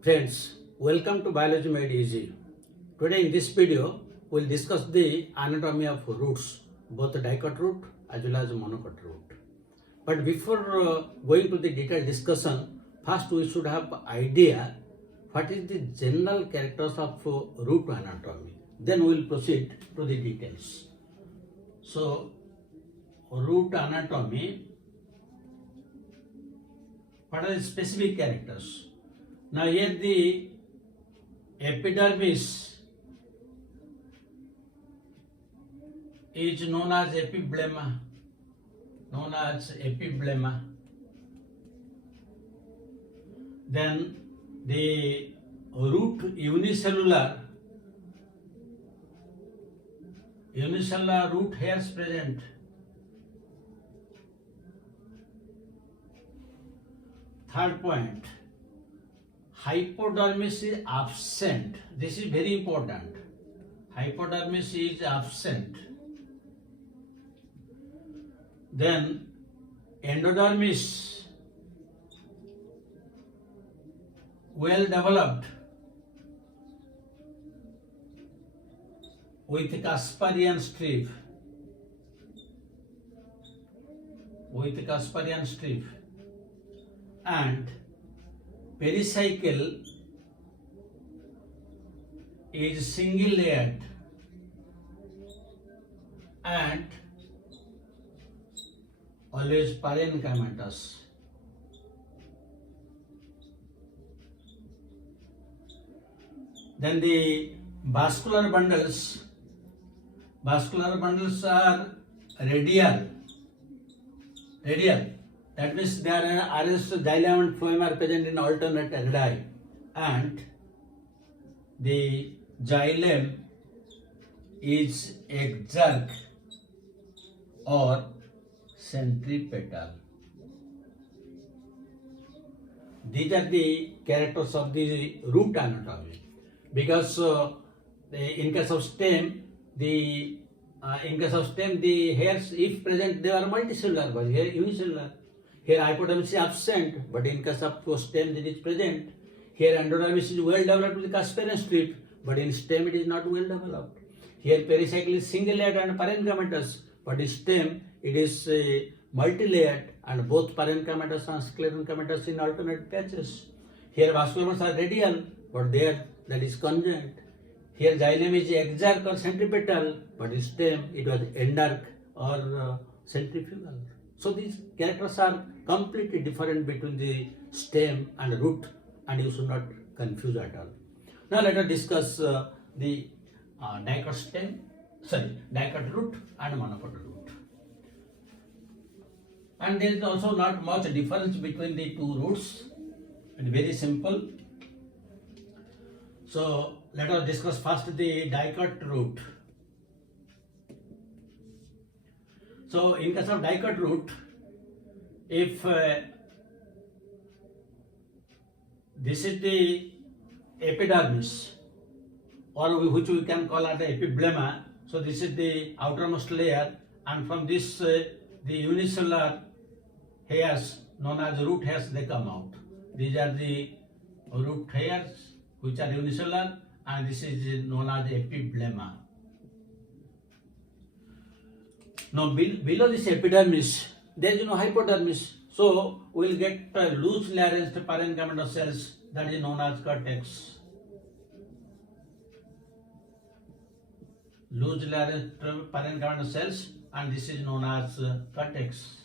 Friends, welcome to Biology Made Easy. Today in this video, we'll discuss the anatomy of roots, both the dicot root as well as the monocot root. But before going to the detailed discussion, first we should have idea what is the general characters of root anatomy. Then we will proceed to the details. So, root anatomy, what are the specific characters? Now here the epidermis is known as epiblemma, Then the root unicellular root hairs present. Third point, hypodermis is absent. This is very important. Hypodermis is absent. Then endodermis well developed with Casparian strip. And pericycle is single layered and always parenchymatous. Then the vascular bundles are radial. That means there are xylem and phloem are present in alternate radii, and the xylem is exarch or centripetal. These are the characters of the root anatomy. Because in case of stem, the hairs, if present, they are multicellular, but here unicellular. Here hypodermis is absent, but in case of stem it is present. Here endodermis is well developed with Casparian strip, but in stem it is not well developed. Here pericycle is single layered and parenchymatous, but in stem it is multi-layered and both parenchymatous and sclerenchymatous in alternate patches. Here vascular are radial, but there that is conjunct. Here xylem is exarch or centripetal, but in stem it was endarch or centrifugal. So these characters are completely different between the stem and root, and you should not confuse at all. Now let us discuss the dicot root and monocot root. And there is also not much difference between the two roots. It's very simple. So let us discuss first the dicot root. So in case of dicot root, if this is the epidermis, or which we can call as the epiblemma, so this is the outermost layer, and from this the unicellular hairs known as root hairs, they come out. These are the root hairs which are unicellular, and this is known as epiblemma. Now below this epidermis, there is no hypodermis, so we will get loosely arranged parenchymatous cells, that is known as cortex. Loosely arranged parenchymatous cells, and this is known as cortex.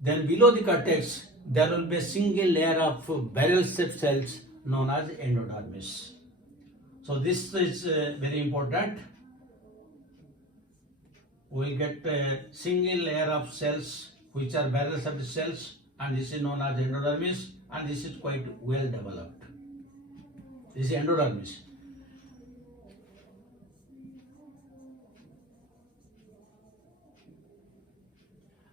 Then below the cortex, there will be a single layer of barrel-shaped cells known as endodermis. So this is very important. We will get a single layer of cells which are barrel-shaped cells, and this is known as endodermis, and this is quite well developed. This is endodermis.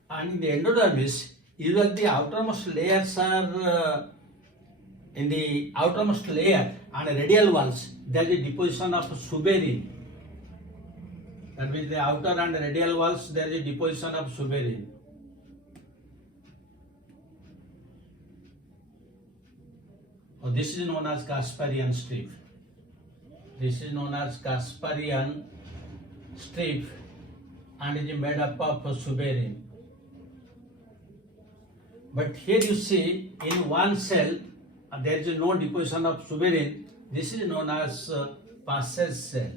And in the endodermis, usually the outermost layers are in the outermost layer and radial walls, there is a deposition of suberin. That means the outer and radial walls, there is a deposition of suberin. This is known as Kasparian strip. This is known as Kasparian strip and it is made up of suberin. But here you see in one cell there is no deposition of suberin. This is known as passage cell.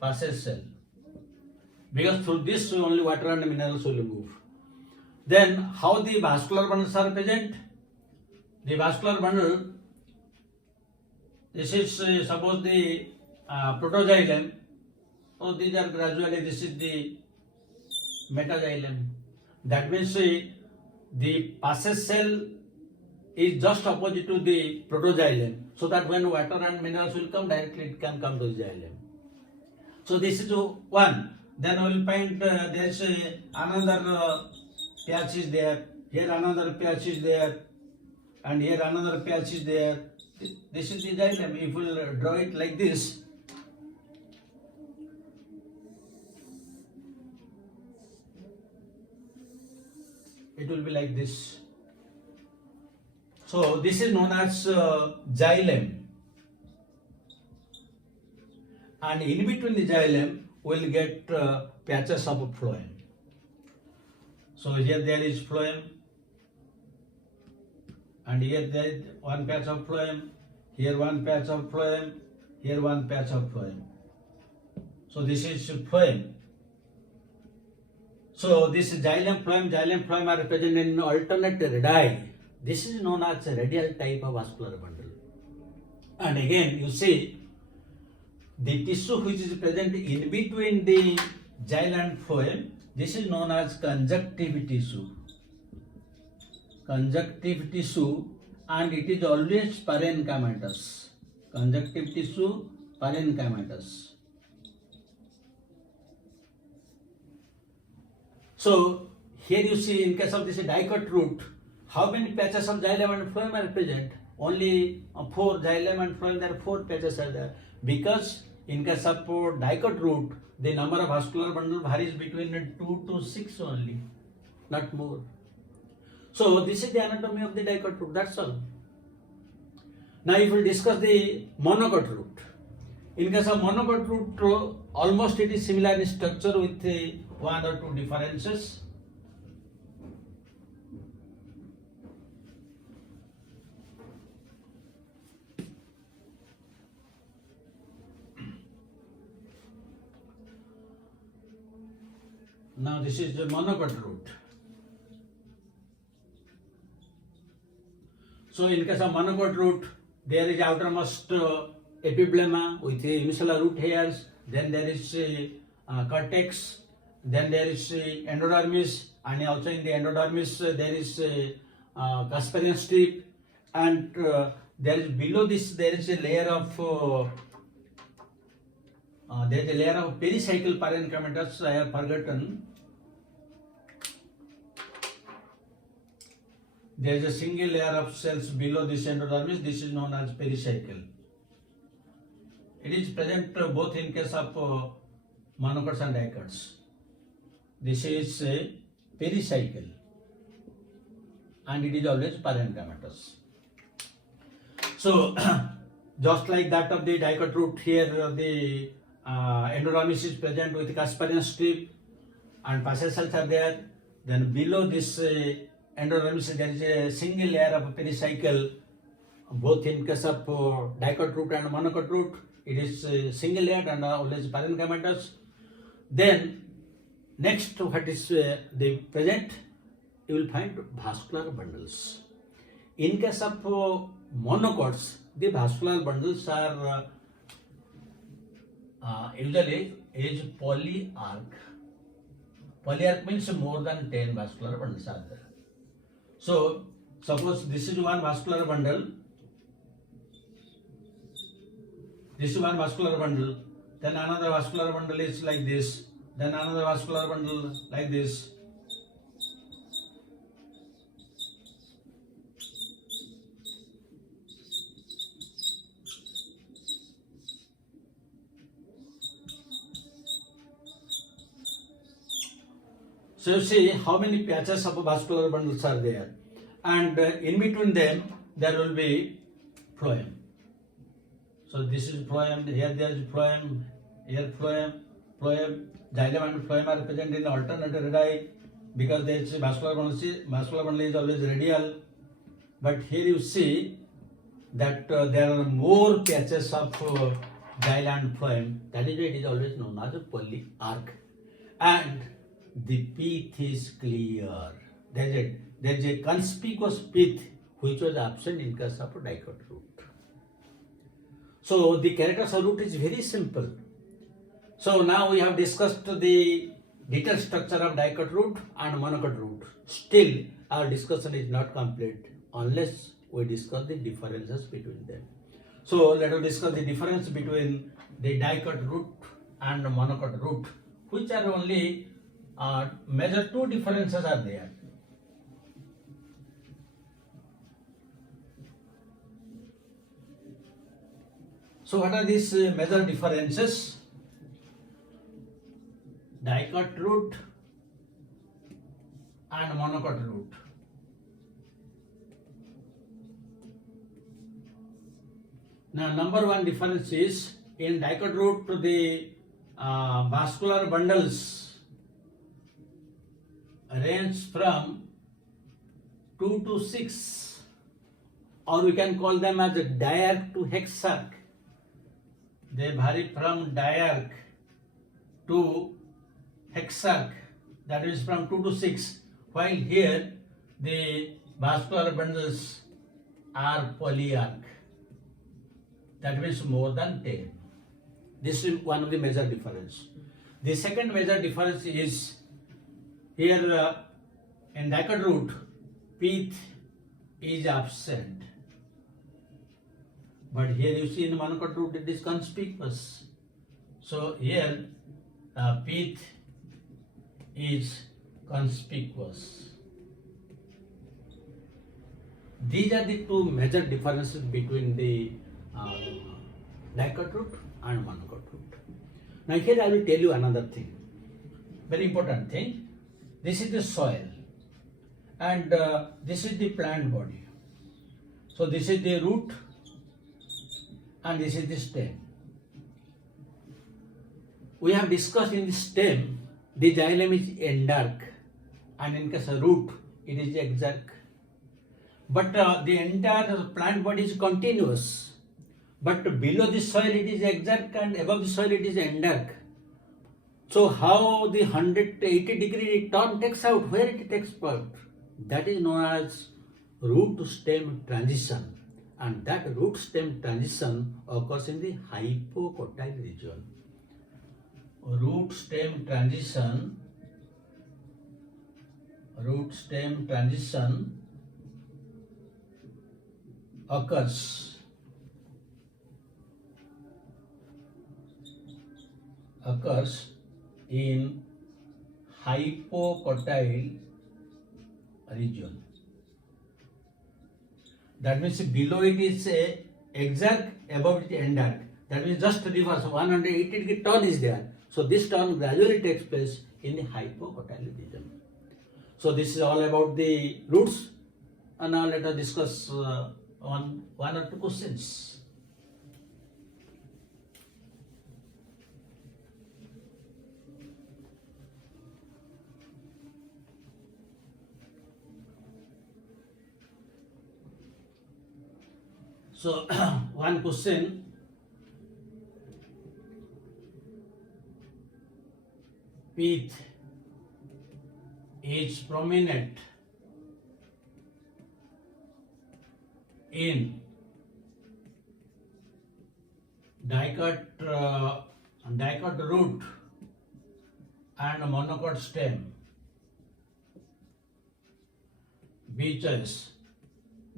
Passage cell. Because through this only water and minerals will move. Then how the vascular bundles are present? The vascular bundle, this is suppose the protoxylem. So these are gradually, this is the metaxylem. That means the passage cell is just opposite to the protoxylem, so that when water and minerals will come directly, it can come to the xylem. So this is one. Then we will find there is another patch is there. Here another patch is there, and here another patch is there. This is the xylem. If we will draw it like this, it will be like this. So this is known as xylem, and in between the xylem we will get patches of phloem. So here there is phloem, and here there is one patch of phloem, here one patch of phloem, here one patch of phloem. So this is phloem. So this xylem phloem are present in alternate radii. This is known as a radial type of vascular bundle. And again you see the tissue which is present in between the xylem and phloem, this is known as conjunctive tissue. Conjunctive tissue, and it is always parenchymatous. Conjunctive tissue, parenchymatous. So here you see in case of this DICOT root, how many patches of xylem and phloem are present? Only 4 xylem and phloem, there are 4 patches are there. Because in case of DICOT root, the number of vascular bundle varies between 2 to 6 only, not more. So this is the anatomy of the DICOT root, that's all. Now if we discuss the MONOCOT root. In case of MONOCOT root, almost it is similar in structure with 1 or 2 differences. Now this is the MONOCOT root. So in case of MONOCOT root, there is outermost epiblema with unicellular root hairs, then there is cortex, then there is endodermis, and also in the endodermis there is Kasparian strip, and there is below this there is a layer of pericycle parenchymatous. I have forgotten. There is a single layer of cells below this endodermis. This is known as pericycle. It is present both in case of monocots and dicots. This is a pericycle, and it is always parenchymatous. So, just like that of the DICOT root, here the endodermis is present with Kasparian strip, and passage cells are there. Then below this endodermis there is a single layer of pericycle, both in case of DICOT root and MONOCOT root. It is single layered and always parenchymatous. Then next, what is the present? You will find vascular bundles. In case of monocots, the vascular bundles are usually is polyarch. Polyarch means more than 10 vascular bundles are there. So suppose this is one vascular bundle. This is one vascular bundle. Then another vascular bundle is like this. Then another vascular bundle like this. So you see how many patches of vascular bundles are there. and in between them there will be phloem. So this is phloem, here there is phloem, here phloem, xylem and phloem are present in alternate radii because there is vascular bundle is always radial. But here you see that there are more patches of xylem and phloem. That is why it is always known as a polyarch. And the pith is clear. There is a conspicuous pith which was absent in case of dicot root. So the characters of root is very simple. So now we have discussed the detailed structure of dicot root and monocot root. Still our discussion is not complete unless we discuss the differences between them. So let us discuss the difference between the dicot root and monocot root, which are only major two differences are there. So what are these major differences? Dicot root and monocot root. Now, number one difference is in dicot root the vascular bundles range from 2 to 6, or we can call them as diarch to exarch. They vary from diarch to exarch, that is from 2 to 6, while here the vascular bundles are polyarch, that means more than 10. This is one of the major difference. The second major difference is here in dicot root pith is absent, but here you see in monocot root it is conspicuous. So here pith is conspicuous. These are the two major differences between the dicot root and monocot root. Now here I will tell you another thing, very important thing. This is the soil and this is the plant body. So this is the root and this is the stem. We have discussed in the stem the xylem is endarch and in case of root it is exarch. But the entire plant body is continuous. But below the soil it is exarch and above the soil it is endarch. So how the 180 degree turn takes out, where it takes out? That is known as root to stem transition, and that root stem transition occurs in the hypocotyle region. Root stem transition occurs in hypocotyle region. That means below it is a exarch, above it is endarch. That means just reverse, 180 degree turn is there. So this turn gradually takes place in the hypocotyle region. So this is all about the roots. And now let us discuss one or two questions. So one question, pith is prominent in dicot root and monocot stem. B choice,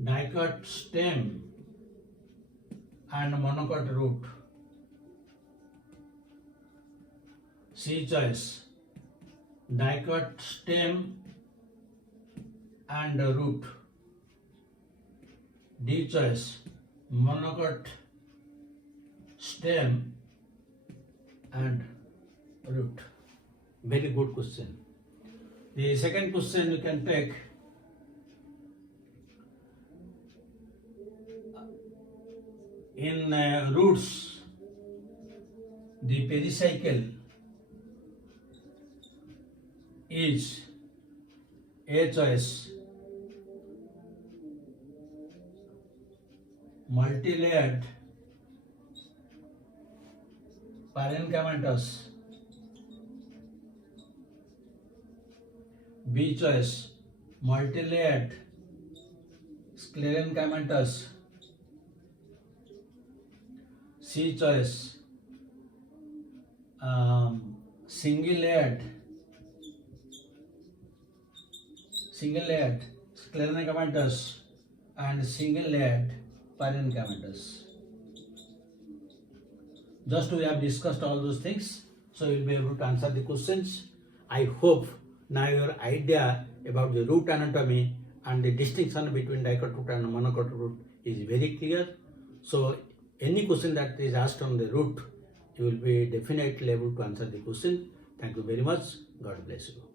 dicot stem and monocot root. C choice, dicot stem and root. D choice, monocot stem and root. Very good question. The second question you can take, in roots, the pericycle is A choice, multi-layered parenchymatous. B choice, multi-layered sclerenchymatous. C choice, single-layered sclerenchymatous and single-layered parenchymatous. Just we have discussed all those things, so you will be able to answer the questions. I hope now your idea about the root anatomy and the distinction between dicot root and monocot root is very clear. So any question that is asked on the root, you will be definitely able to answer the question. Thank you very much. God bless you.